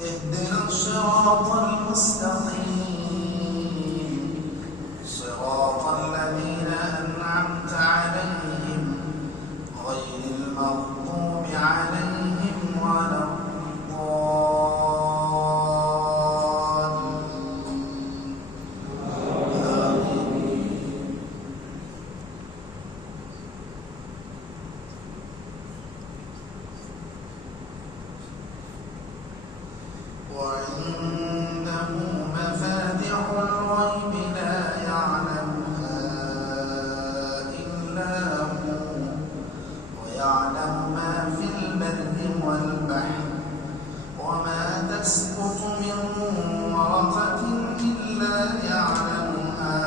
اهدنا الصراط المستقيم صراط الذين أنعمت عليهم غير المغضوب عليهم ولا وعنده مفاتح الغيب لا يعلمها إلا هو ويعلم ما في البر والبحر وما تسقط من ورقة إلا يعلمها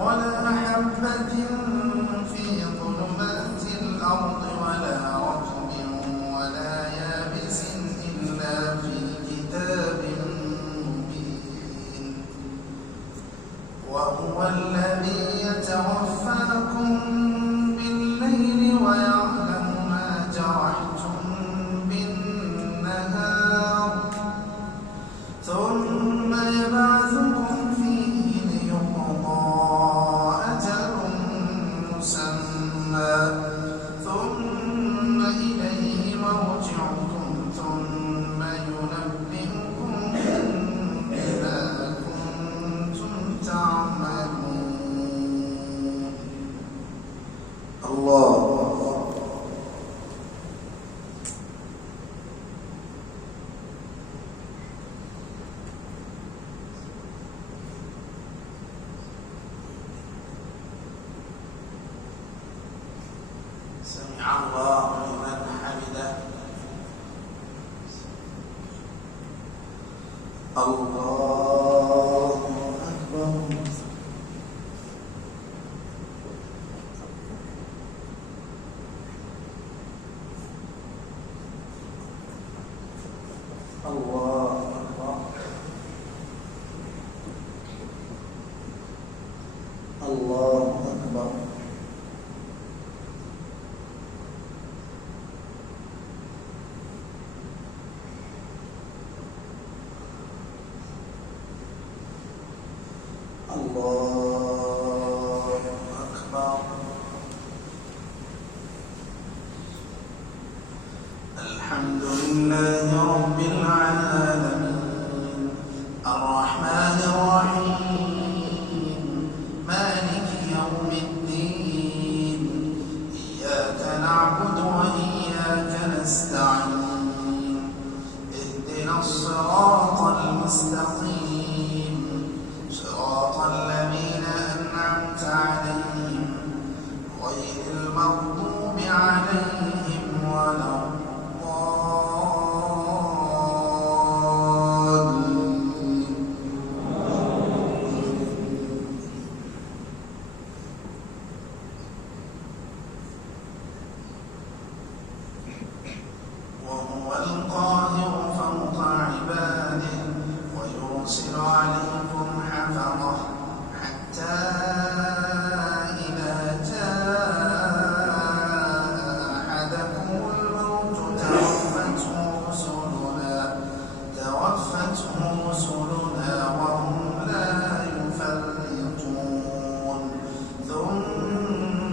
ولا حبة في ظلمات الأرض ولا رطب ولا يابس إلا في كتاب مبين وهو الذي يتوفاكم بالليل ويعلم ما جرحتم بالنهار ثم يبعثكم فيه ليقضى أجل مسمى ثم إليه مرجعكم ثم ينبئكم بما كنتم تعملون. الله سمع الله لمن حمده. الله أكبر. الله أكبر. الله أكبر. الله أكبر. الحمد لله رب العالمين الرحمن الرحيم مالك يوم الدين إياك نعبد وإياك نستعين اهدنا الصراط المستقيم صراط الذين أنعمت عليهم غير المغضوب عليهم ولا الضالين. وهو القاهر فوق عباده ويرسل عليكم حفظه حتى إذا جاء أحدكم الموت توفته رسلنا وهم لا يفرطون ثم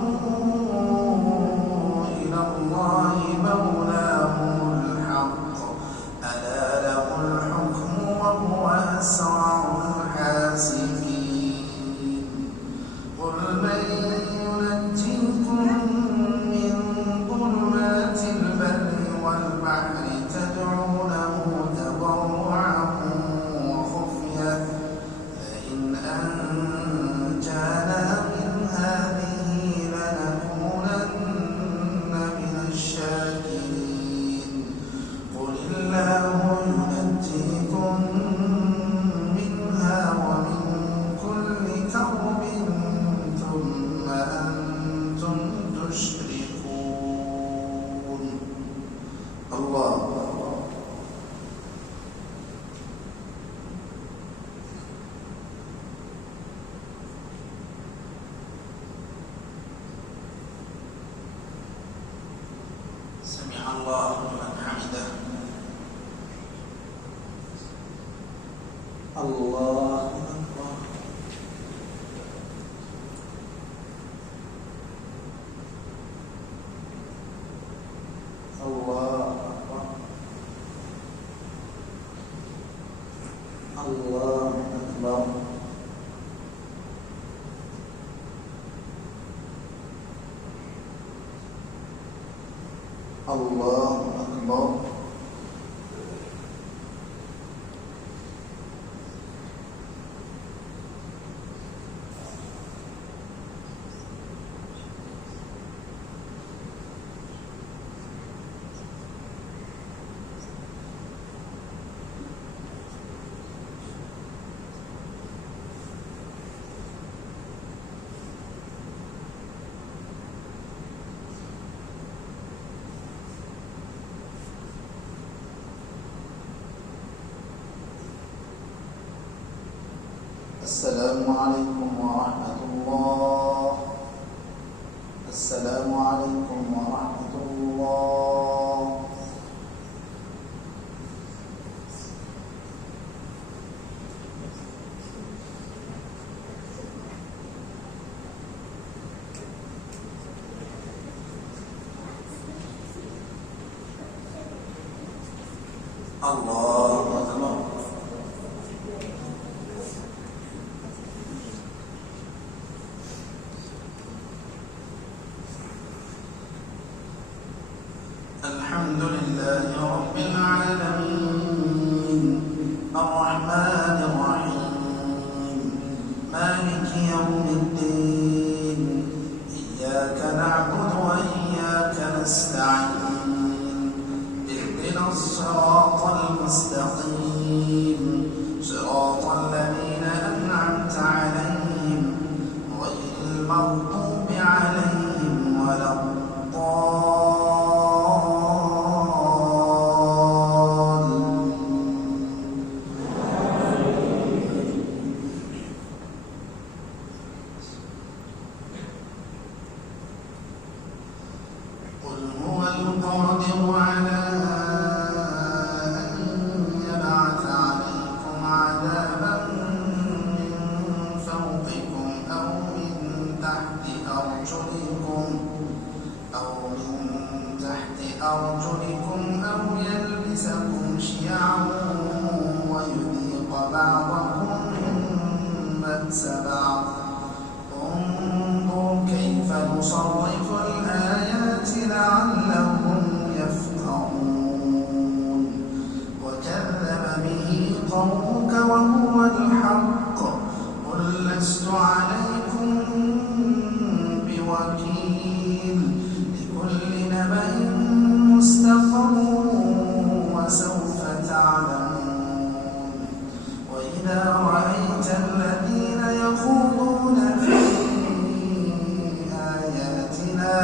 ردوا إلى الله مولاهم الحق ألا له الحكم وهو أسرع الحاسبين. قل من ينجيكم من ظلمات البر والبحر تدعونه تضرعا وخفية لئن أنجانا من هذه لنكونن من الشاكرين. قل الله ينجيكم منها ومن كل كرب ثم أنتم تشركون. الله سمع الله لمن حمده. الله أكبر. السلام عليكم ورحمة الله. السلام عليكم ورحمة الله. الله أكبر. الحمد لله رب العالمين الرحمن الرحيم مالك يوم الدين إياك نعبد وإياك نستعين اهدنا الصراط المستقيم صراط الذين أنعمت عليهم غير المغضوب عليهم ولا القادر على أن يبعث عليكم عذابا من فوقكم أو من تحت أرجلكم أو يلبسكم شيعا ويذيق بعضكم بأس بعض. انظر كيف نصرف الآيات لعلهم يفقهون. وكذب به قومك وهو الحق قل لست عليكم بوكيل لكل نبأ مستقر وسوف تعلمون. وإذا رأيت الذين يخوضون في آياتنا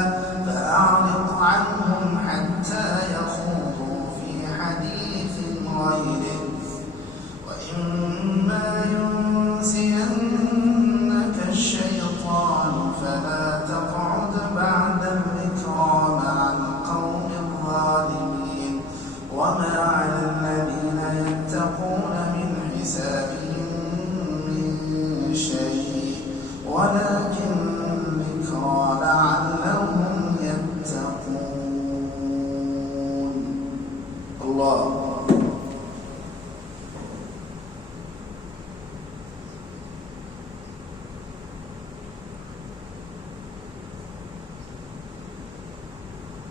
فأعرض عنهم حتى يخوضوا في حديث غيره وإما ينسينك الشيطان فلا تقعد بعد الذكرى مع القوم الظالمين. وما على الذين يتقون من حسابهم من شيء ولكن ذكرى لعلهم يتقون. الله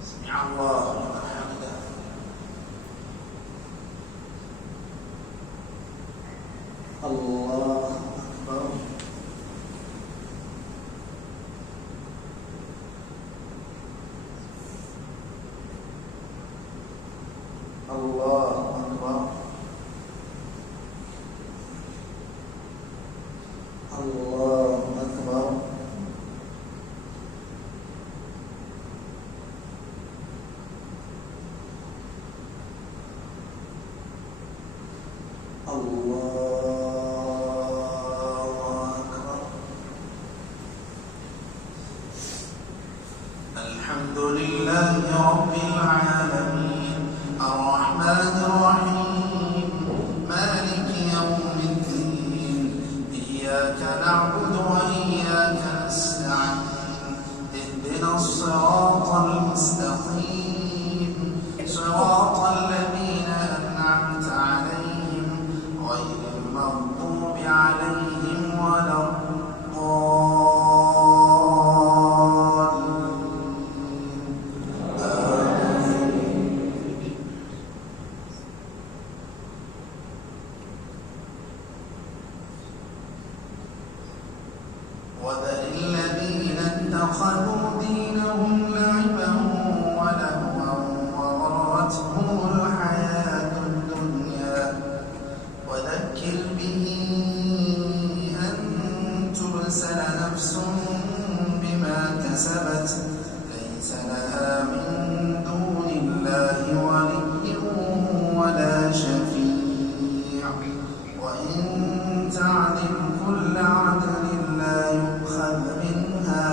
سمع الله لمن حمده. الله أكبر. الله أكبر. الله أكبر. الحمد لله رب العالمين الرحمن الرحيم مالك يوم الدين إياك نعبد وإياك نستعين اهدنا الصراط المستقيم صراط الذين أنعمت عليهم غير المغضوب عليهم ولا الضالين. شفيع وإن تعدل كل عدل لا يؤخذ منها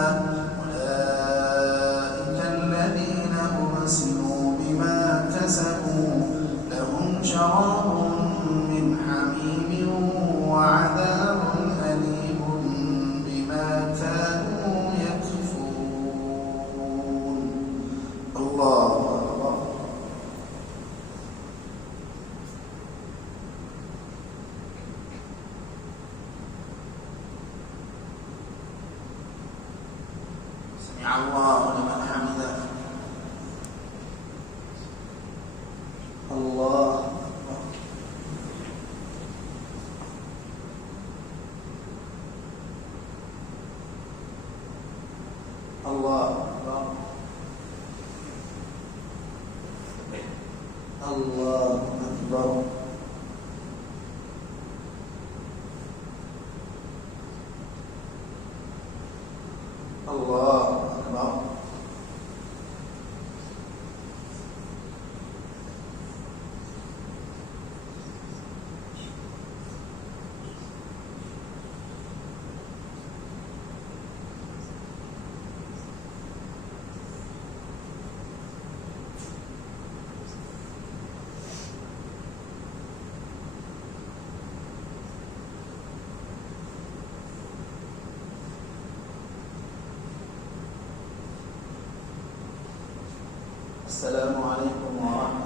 أولئك الذين أبسلوا بما كسبوا لهم شراب من حميم وعذاب أليم بما كانوا يكفرون. الله أكبر. سمع الله لمن حمده. الله أكبر. الله أكبر. الله أكبر. الله أكبر. السلام عليكم ورحمة